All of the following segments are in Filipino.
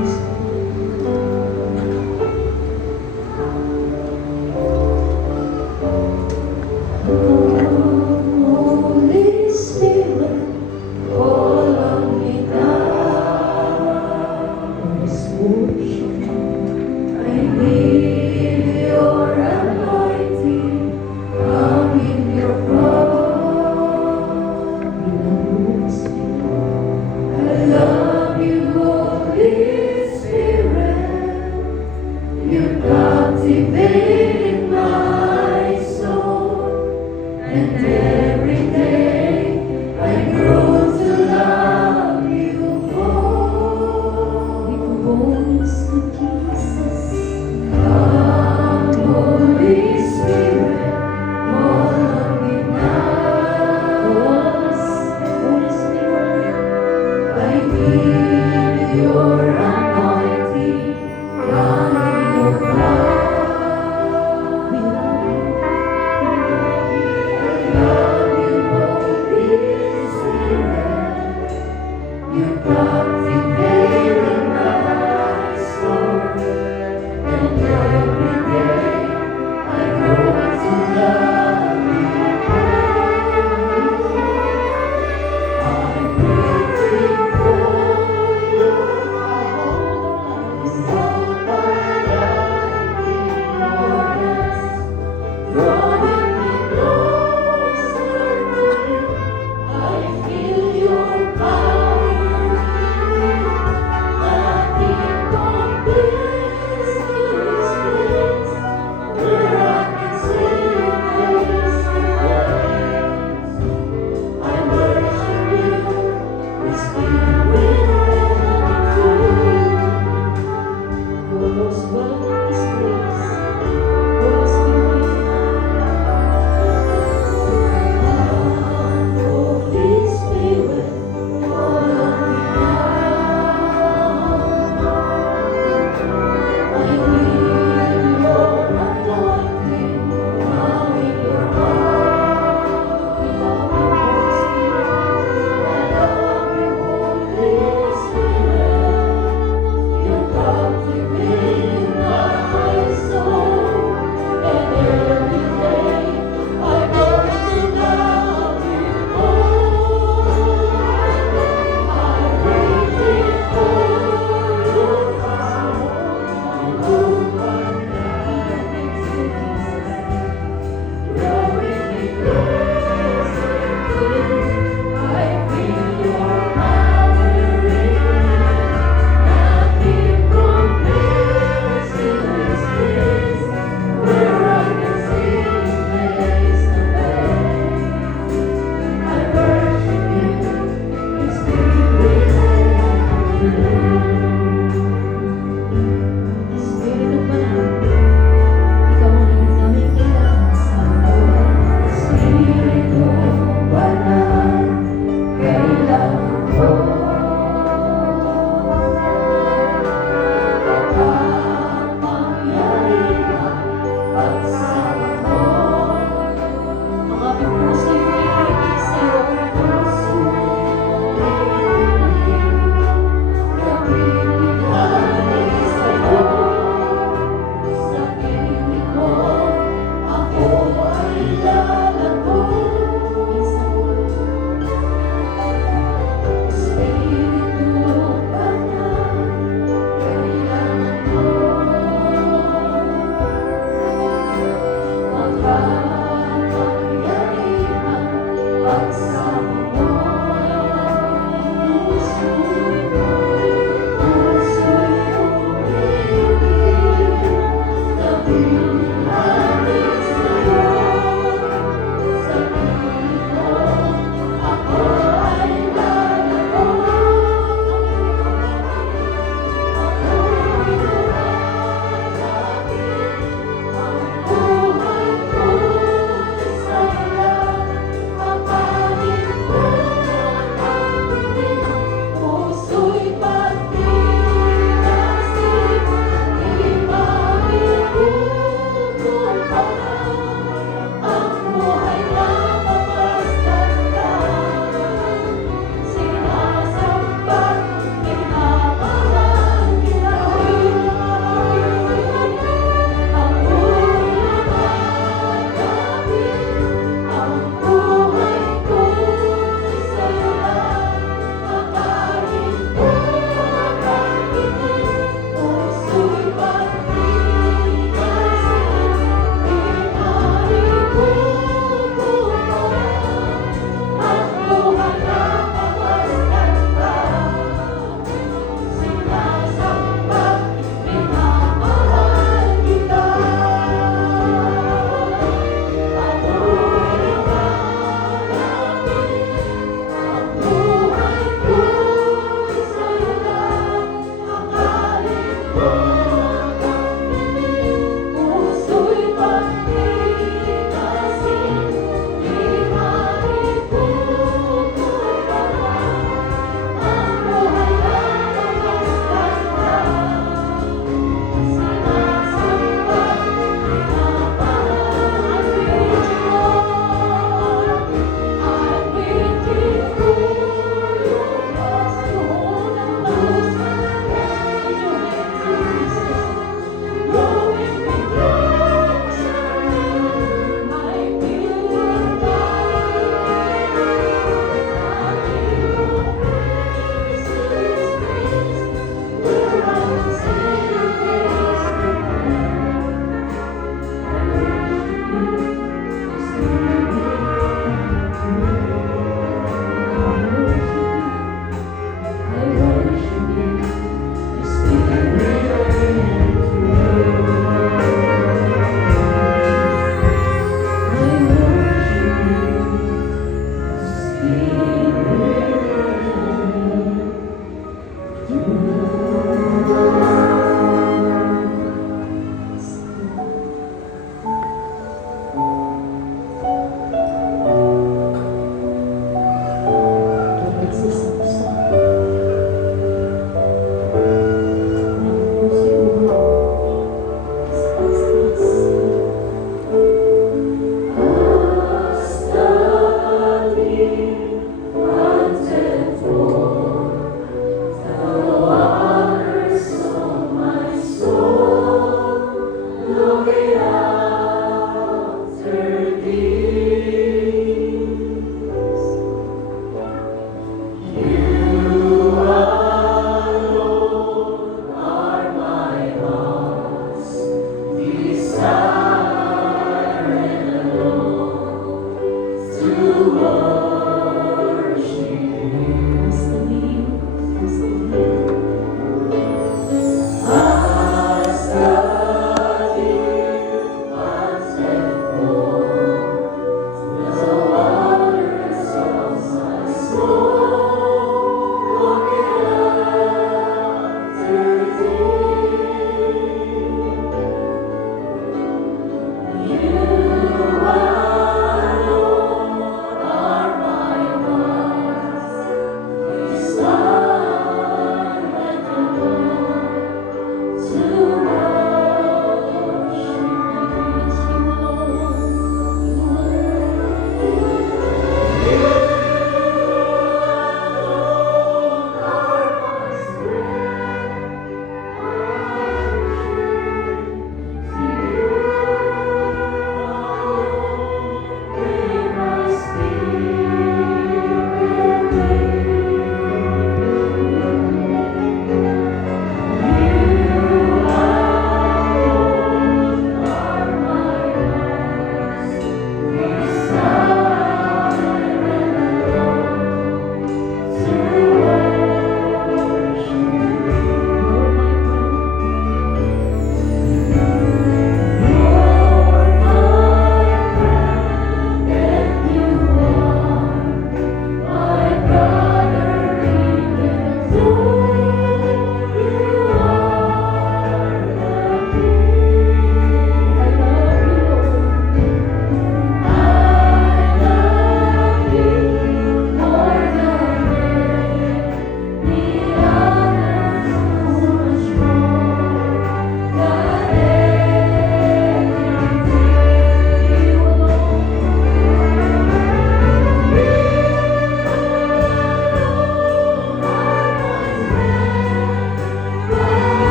Ang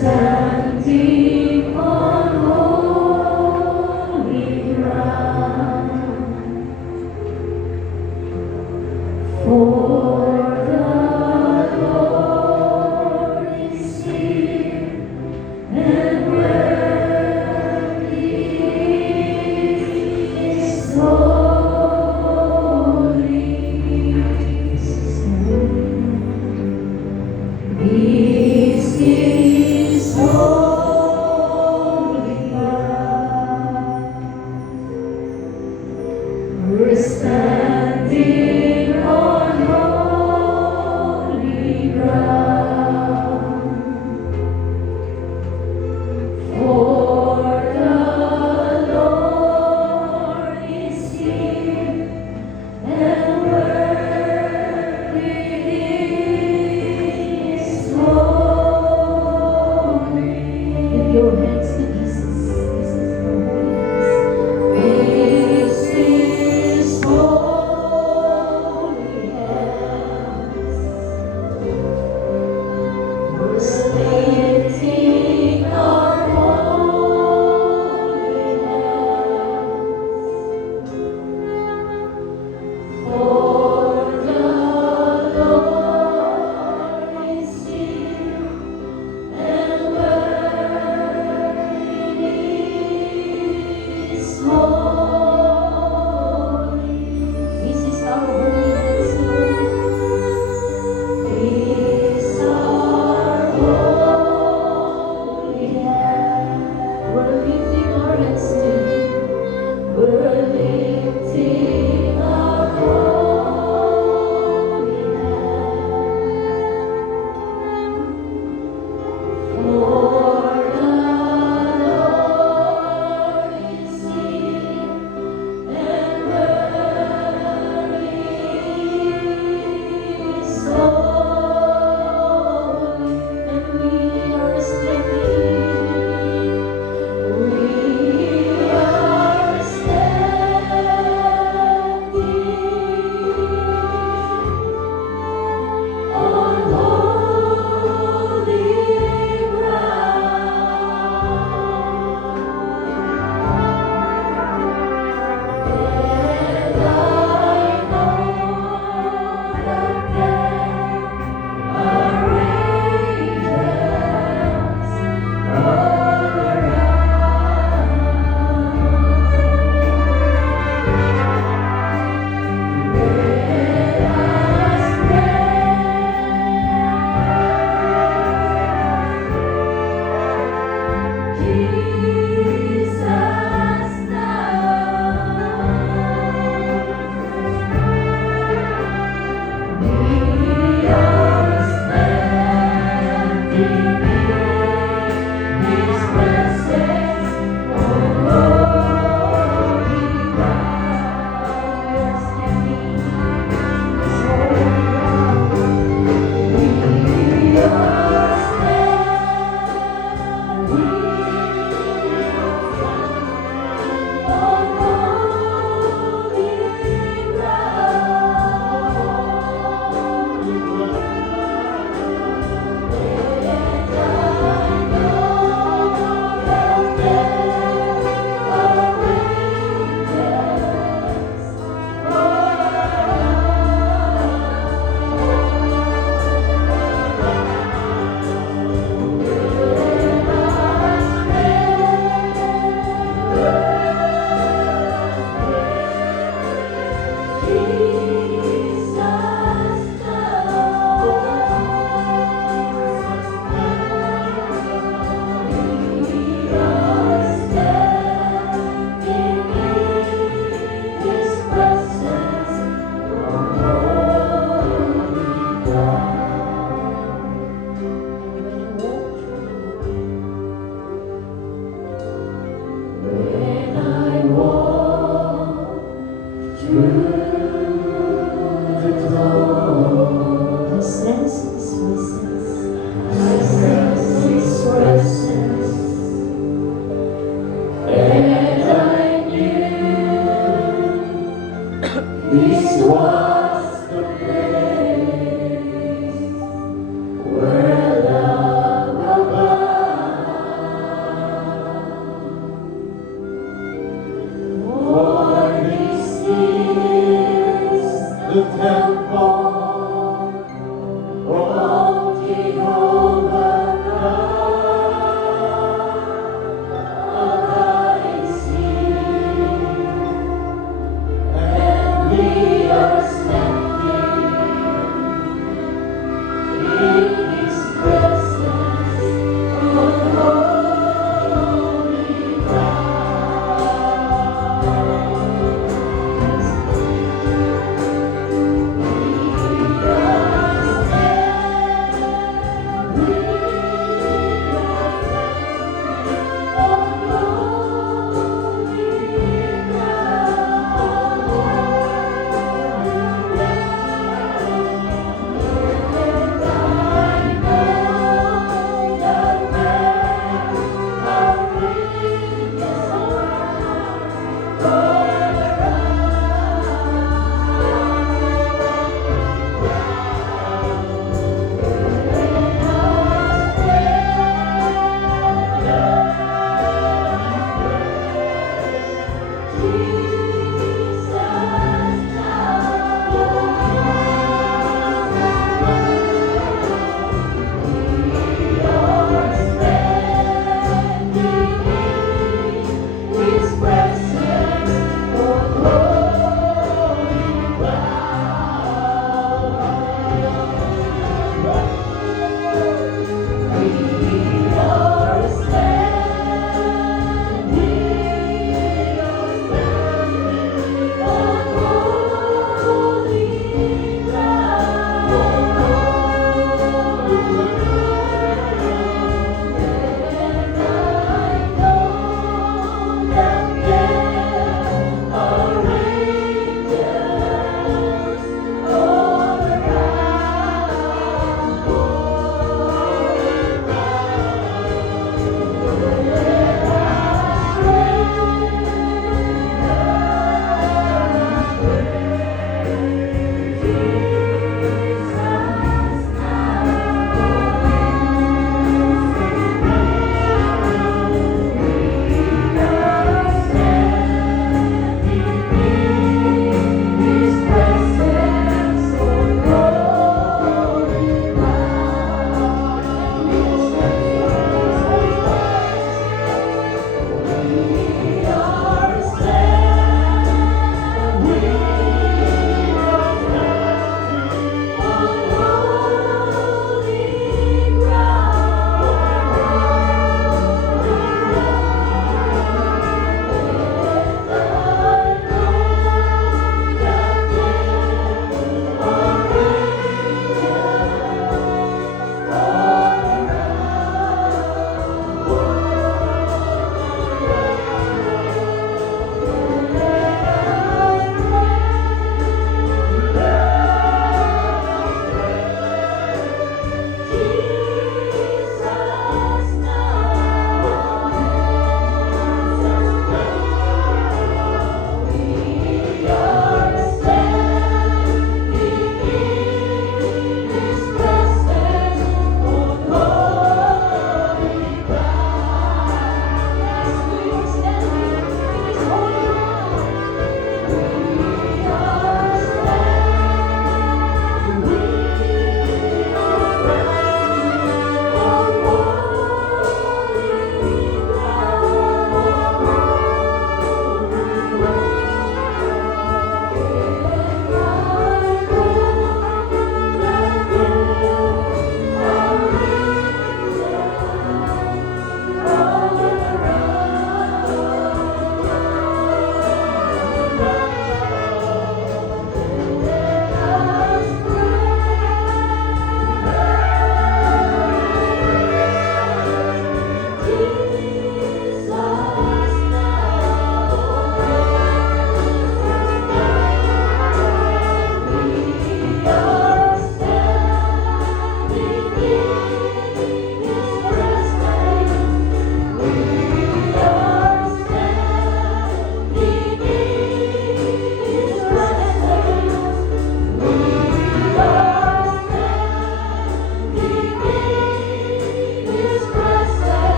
standing on holy ground. For the Lord is here, and where He is holy. This is holy ground. We're standing on holy ground. For the Lord is here, and where He is holy. Lift your hands to Jesus. This is the holiness. This is holy hands. We're lifting our holy hands. For the Lord is here, and where He is holy. This is our holiness, Lord. This is our holy hand. We're lifting our hands to You. We're lifting our holy hand. For the Lord is here, and where He is holy, and we are standing. We are standing on holy the temple of Jehovah God is here, and we are standing in His presence on holy ground. We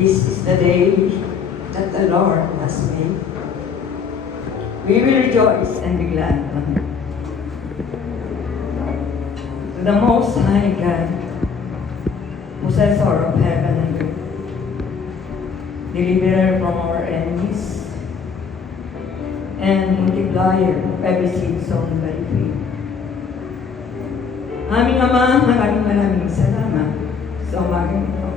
This is the day that the Lord has made. We will rejoice and be glad. To the Most High God, possessor of heaven and earth, deliverer from our enemies, and multiplier of every seed sown by faith. Aming Ama, maraming salamat sa umagang ito.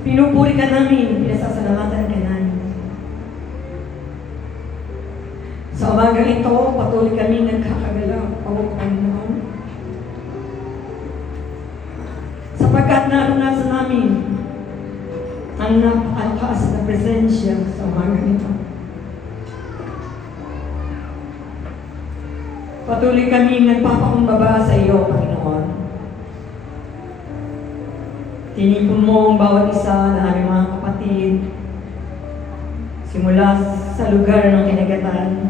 Pinupuri ka namin, pinasasalamatan ka namin. Sa umagang ito, patuloy kami nagkakagalaw, o Panginoon. Sapagkat naranasan namin ang napakalakas na presensya sa umagang ito. Patuloy kami nagpapakumbaba sa iyo, Panginoon. Tinipon mo ang bawat isa na aming mga kapatid simula sa lugar ng kinagatan,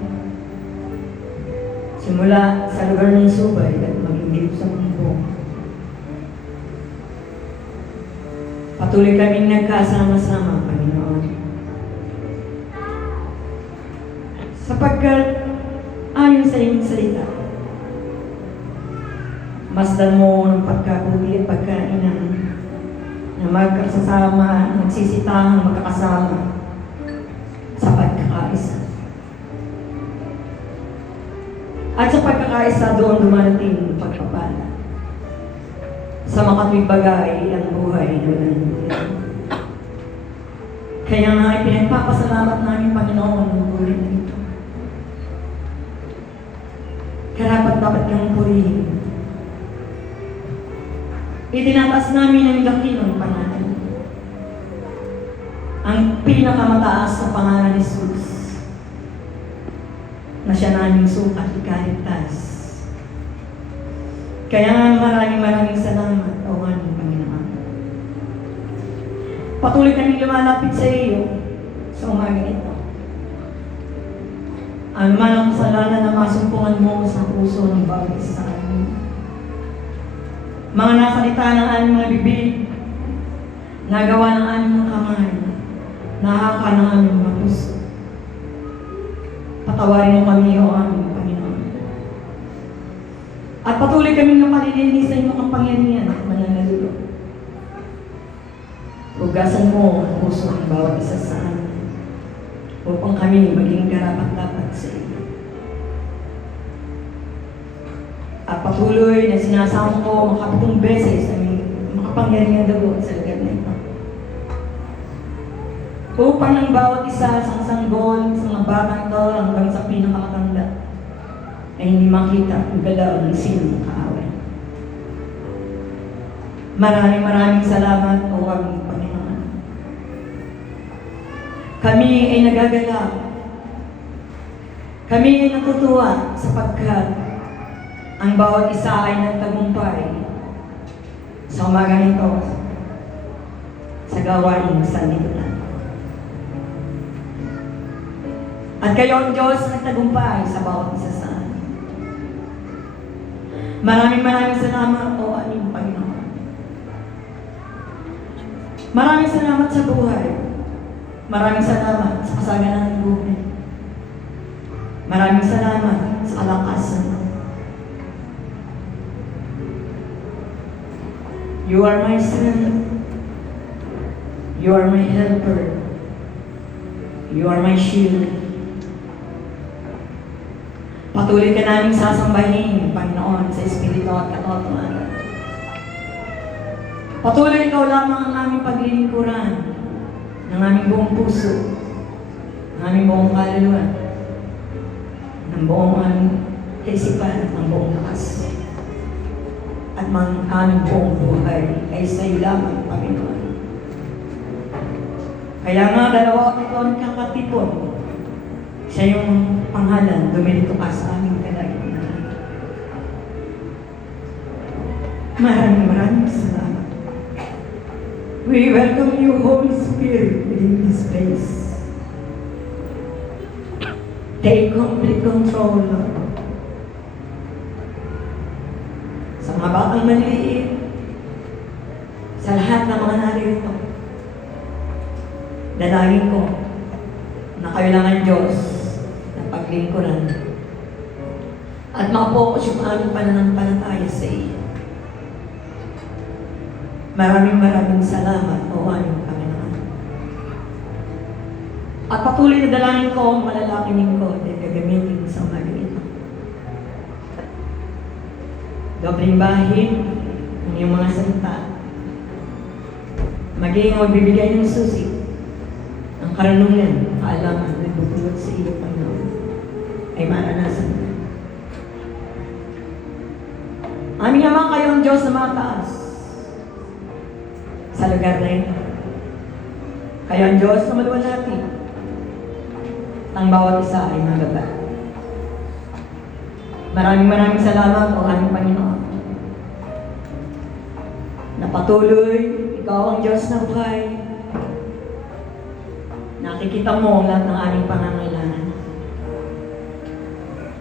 simula sa lugar ng subay at maging dito sa mundo. Patuloy kaming nagkasama-sama, Panginoon. Sapagkat ayon sa iyong salita, masdan mo ng pagkabuti at pagkainan na magkasama, nagsisitahang magkakasama sa pagkakaisa. At sa pagkakaisa doon dumarating ang pagpapala. Sa makatuwid bagay ang buhay na walang hintay. Kaya nga pinagpapasalamat namin, Panginoon, ang buhay na ito. Karapat dapat kang purihin. Itinataas namin ang dakilang pangalan. Ang pinakamataas na pangalan ni Jesus na siya naming sukat ikaligtas. Kaya maraming salamat, O aming Panginoon. Patuloy kaming lumalapit sa iyo sa umagang ito. Ang manang kasalanan na masumpungan mo sa puso ng bawat isa sa amin. Mga nasalita ng aming mga bibig, nagawa ng aming mga kamay, nahaka ng aming mga puso. Patawarin mo kami, O aming Panginoon. At patuloy kaming napalilinis sa iyong kapangyarihan at mananalulog. Hugasan mo ang puso ng bawat isa sa amin upang kami maging karapat-dapat sa iyo. At patuloy na sinasama ko makapitong beses ang makapangyarihan dagot sa lugar na ito. Upang ng bawat isa sa sanggol, sa mga batang ito hanggang sa pinakamatanda ay hindi makita ang galaw ng sinong kaaway. Maraming salamat, O aming Panginoon. Kami ay nagagala. Kami ay natutuwa sapagkat ang bawat isa ay nagtagumpay sa umagang ito sa gawain ng sanlibutan. At kayo ang Diyos nagtagumpay sa bawat isa sa amin. Maraming salamat, O aming Panginoon. Maraming salamat sa buhay. Maraming salamat sa kasaganan ng buhay. Maraming salamat sa kalakasan. You are my strength. You are my helper. You are my shield. Patuloy ka naming sasambahin, Panginoon, sa Espiritu at katotohanan. Patuloy ikaw lamang ang aming paglilingkuran ng aming buong puso, ng aming buong kaluluwa, ng buong aming kaisipan at ng buong lakas. At mang aming buong buhay ay sa iyo lamang, Panginoon. Kaya nga, dalawa ito ang kakatipon. Siya yung pangalan, dumilito ka sa aming kalagyan. Maraming salamat. We welcome you, Holy Spirit, within this place. Take complete control, Lord. Sa mga batang maliliit, sa lahat lahat ng mga naririto. Dalangin ko na kayo lang ang Diyos na paglingkuran at makapokus yung aming pananampalataya sa iyo. Maraming salamat, O aming Panginoon. At patuloy na dalangin ko ang malalaking lingkod na gagamitin sa umaga ito. Dobling bahid ang iyong mga salita. Maging magbibigay ng susi ang karunungan, kaalaman na bubulot sa iyo, Panginoon, ay maranasan mo. Aming Ama, kayo ang Diyos na mataas sa lugar na ito. Kayo ang Diyos na maluwalhati. Ang bawat isa ay magaba. Maraming salamat, O aming Panginoon, na patuloy, ikaw ang Diyos na buhay. Nakikita mo lahat ng aming pangangailangan.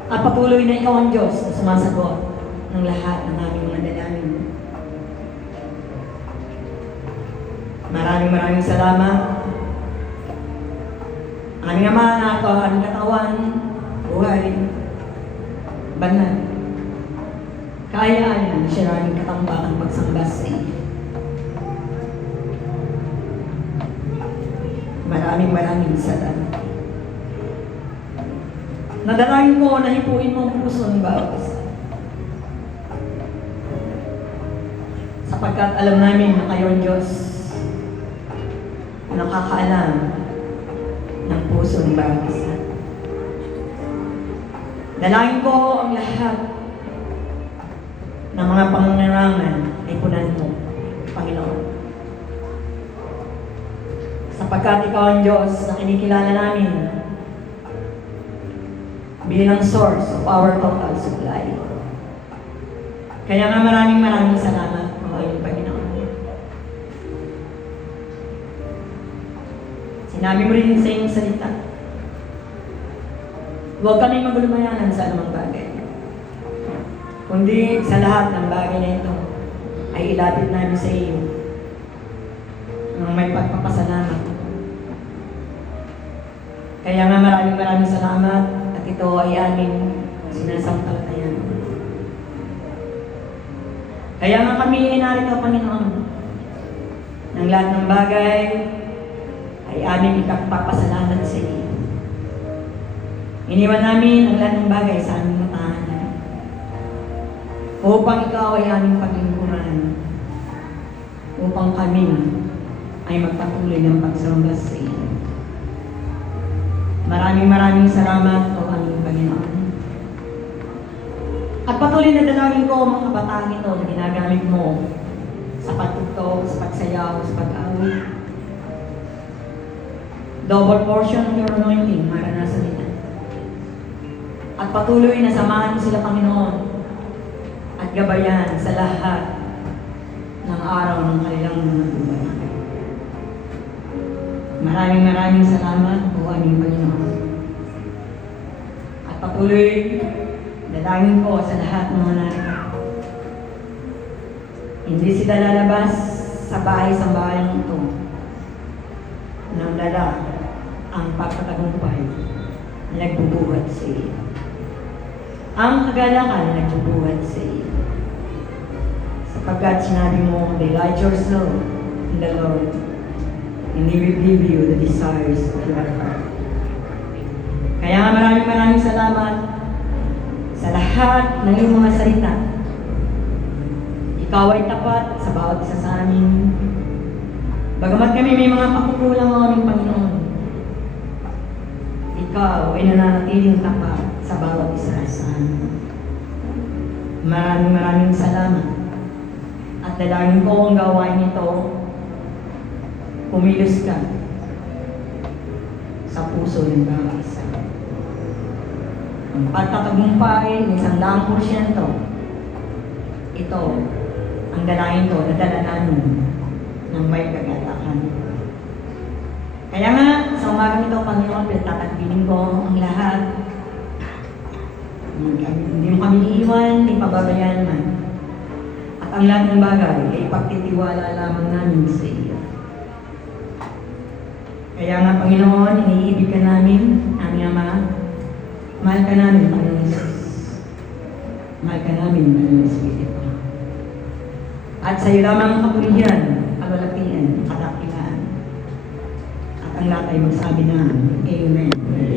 At patuloy na ikaw ang Diyos na sumasagot ng lahat ng aming mga dalangin. Maraming salamat. Aming Ama, na ito ang aming katawan, buhay, banal. Kayaan na siya naming katambakan pagsamba sa iyo. Maraming salamat. Nadalangin ko na hipuin mo ang puso ng bawat isa. Sapagkat alam namin na kayo ang Diyos na nakakaalam ng puso ng bawat isa. Dalangin ko ang lahat ng mga pangangailangan ay punan mo, Panginoon. Sapagkat ikaw ang Diyos na kinikilala namin bilang source of our total supply. Kaya nga maraming salamat, O aming Panginoon. Sinabi mo rin sa iyong salita, huwag kami magulumayanan sa anumang bagay, kundi sa lahat ng bagay na ito ay ilapit namin sa iyo ng may pagpapasalamat. Kaya nga maraming salamat at ito ay aming sinasampalatayan. Kaya nga kami ay narito, Panginoon, ng lahat ng bagay ay aming ipagpapasalamat sa iyo. Iniwan namin ang lahat ng bagay sa aming matahanan upang ikaw ay aming paglingkuran, upang kami ay magpatuloy ng pagsamba sa iyo. Maraming salamat, O aming Panginoon. At patuloy na dalangin ko ang mga kabataan ito na ginagamit mo sa pagtugtog, sa pagsayaw, sa pag-awit. Double portion ng your anointing, maranasan nila. At patuloy na samahan mo sila, Panginoon, at gabayan sa lahat ng araw ng kanilang mga buhay. Maraming salamat, O aming Panginoon. At patuloy, dalangin ko sa lahat ng mga narito. Hindi sila lalabas sa bahay-sambahan ito nang dala ang pagkatagumpay na nagbubuhat sa iyo. Ang kagalakan na nagbubuhat sa iyo. Sapagkat sinabi mo, delight yourself in the Lord, and He will give you the desires of your heart. Kaya nga maraming salamat sa lahat ng iyong mga salita. Ikaw ay tapat sa bawat isa sa amin. Bagamat kami may mga pagkukulang, O aming Panginoon, ikaw ay nananatiling tapat sa bawat isa sa amin. Maraming salamat. At dalangin ko ang gawain ito, kumilos ka sa puso ng bawat isa. Ang pagtatagumpay ng 100%, ito, ang dalangin ko, nadala namin ng may kagalakan. Kaya nga, sa umagang ito, Panginoon, pinagtatagpilin ko ang lahat. Hindi mo kami iiwan, hindi pababayaan man. At ang lahat ng bagay ay pagtitiwala lamang namin sa iyo. Kaya nga, Panginoon, iniibig ka namin, aming Ama. Mahal ka namin, Panginoon Jesus. Mahal ka namin, Panginoon Espiritu. At sa iyo lamang ang kapulihan, kalwalatian, kadakilaan. At ang lahat ay magsabi na, Amen.